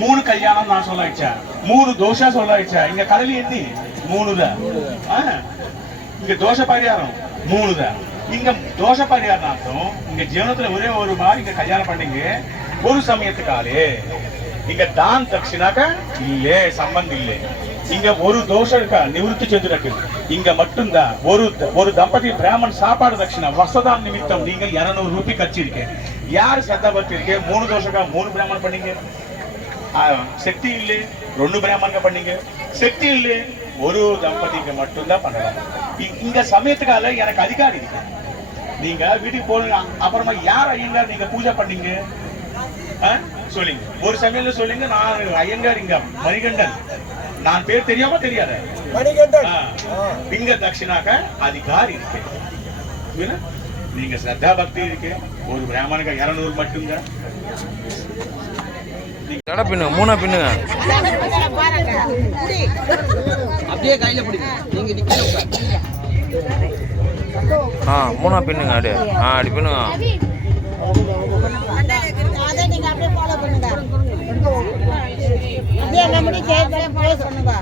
மூணு கல்யாணம் நான் சொல்ல வச்சேன், 3 தோஷ சொல்ல வச்சேன். இங்க கடலி எத்தி 3 தான். இங்க தோஷ பரிகாரம் 3 தான். இங்க தோஷ பரிகாரம் அர்த்தம் இங்க ஜீவனத்துல ஒரே ஒரு மாதிரி இங்க கல்யாணம் பண்ணீங்க ஒரு சமயத்துக்காலே. இங்க தான் தட்சிணாக்க இல்லே சம்பந்தம் இல்லை. இங்க ஒரு தோஷம் இருக்கா நிவர்த்தி செஞ்சிருக்கு. இங்க மட்டும்தான் ஒரு தம்பதி பிராமன் சாப்பாடு தட்சிணா வசதாம் நிமித்தம் நீங்கள் 200 ரூபாய் கச்சிருக்கேன். யார் சத்தா பத்தி இருக்கேன் 3 தோஷக்கா 3 பிராமன் பண்ணீங்க. சக்தி இல்லை 2 பிராமணங்க பண்ணீங்க. சக்தி இல்லை ஒரு தம்பதிக்கு மட்டும்தான் பண்ணலாம். இங்க சமயத்துக்கால எனக்கு அதிகாரி இருக்கு. நீங்க வீட்டுக்கு போடுங்க. அப்புறமா யார் ஐயங்கார் நீங்க பூஜை பண்ணீங்க சொல்லுங்க. ஒரு சமயம்ல சொல்லுங்க. நான் ஐயங்கார் இங்க மணிகண்டன். நான் பேர் தெரியாம தெரியாத இங்க தட்சிணாக்க அதிகாரி இருக்கு. நீங்க ஸ்ரத்தா பக்தி இருக்கு. ஒரு பிராமணுக்கு 200 மட்டும்தான். தட பின்னுங்க 3 பின்னுங்க அப்படியே கையில பிடிங்க. நீங்க நிக்கல 3 பின்னுங்க அப்படியே அப்படி பின்னுங்க. அத நீங்க அப்படியே ஃபாலோ பண்ணுங்க. அப்படியே நம்ம சேஞ்ச் பண்ணி பண்ணுங்க.